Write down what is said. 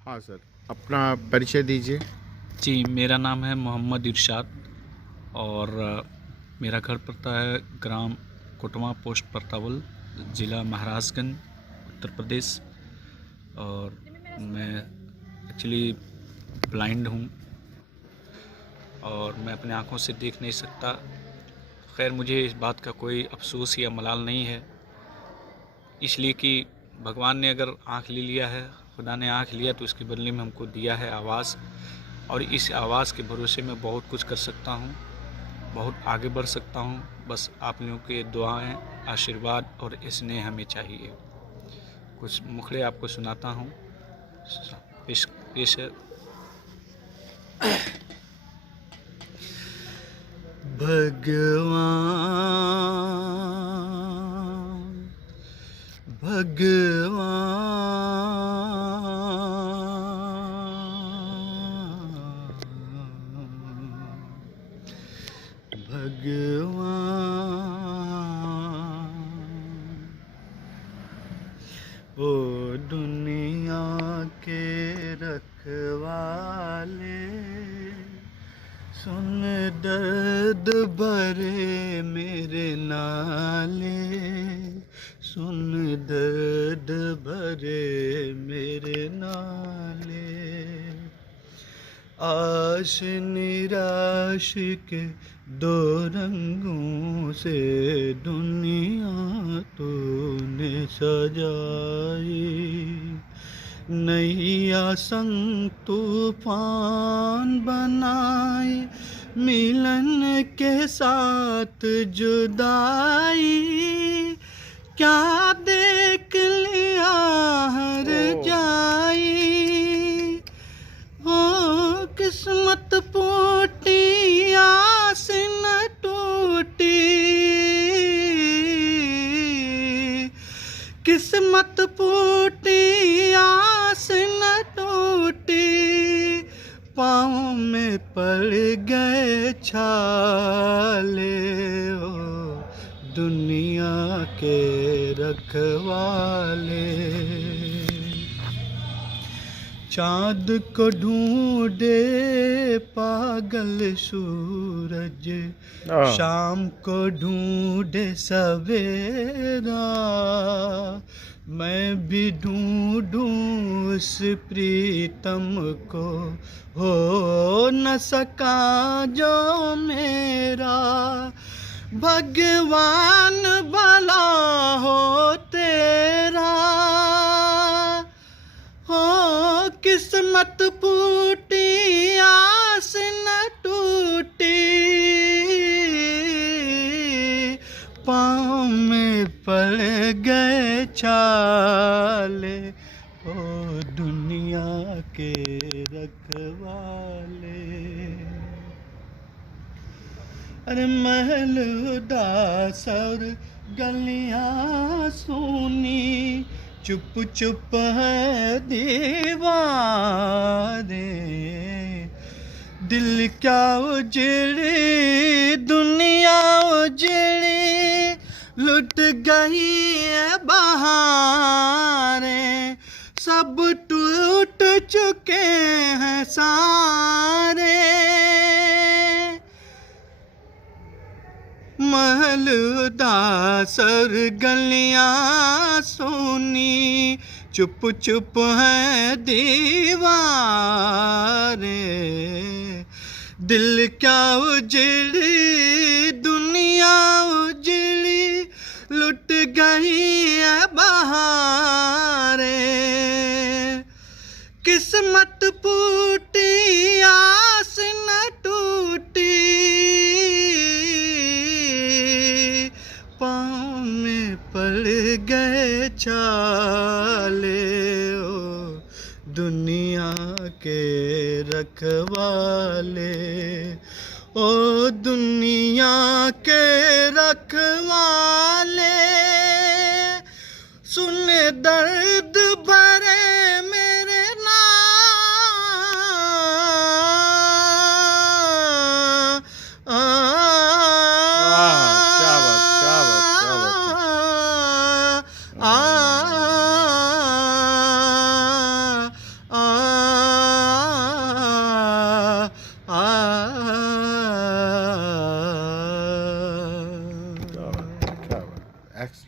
हाँ सर, अपना परिचय दीजिए। जी, मेरा नाम है मोहम्मद इरशाद और मेरा घर पड़ता है ग्राम कोटवा, पोस्ट परतावल, ज़िला महाराजगंज, उत्तर प्रदेश। और मैं एक्चुअली ब्लाइंड हूँ और मैं अपने आँखों से देख नहीं सकता। खैर, मुझे इस बात का कोई अफसोस या मलाल नहीं है, इसलिए कि भगवान ने अगर आँख ले लिया है, खुदा ने आँख लिया तो उसके बदले में हमको दिया है आवाज़, और इस आवाज़ के भरोसे मैं बहुत कुछ कर सकता हूँ, बहुत आगे बढ़ सकता हूँ। बस आप लोगों की दुआएं, आशीर्वाद और स्नेह हमें चाहिए। कुछ मुखड़े आपको सुनाता हूँ। पेश है। भगवान भगवान भगवान, ओ दुनिया के रखवाले, सुन दर्द भरे मेरे नाले, सुन दर्द भरे मेरे नाले। आश निराश के दो रंगों से दुनिया तूने सजाई, नैया संग तूफान बनाई, मिलन के साथ जुदाई। क्या देख लिया हर जाई, हो किस्मत फूटी आस न टूटी, किस्मत फूटी आस न टूटी, पाँव में पड़ गए छाले, ओ दुनिया के रखवाले। चाँद को ढूंढे पागल सूरज, शाम को ढूंढे सवेरा, मैं भी ढूंढूं उस प्रीतम को, हो न सका जो मेरा। भगवान भला हो तेरा, हो किस्मत फूटी आस न टूटी, पाँव में पड़ गए छाले, ओ दुनिया के रखवाले। अरे महल उदास और गलियां सूनी, चुप चुप है दीवारें, दिल क्या उजड़ी दुनिया उजड़ी, लुट गई है बहारें, सब टूट चुके हैं सारे। महल उदास और गलियां सूनी, चुप चुप है दीवारें, दिल क्या उजड़ी दुनिया उजड़ी, लुट गई है बहारें, किस्मत फूटी आस न टूटी, पाँव में पड़ गए छाले, ओ दुनिया के रखवाले, ओ दुनिया के रखवाले। सुन दर्द भरे मेरे क्या बात, क्या बात, क्या बात है। एक्स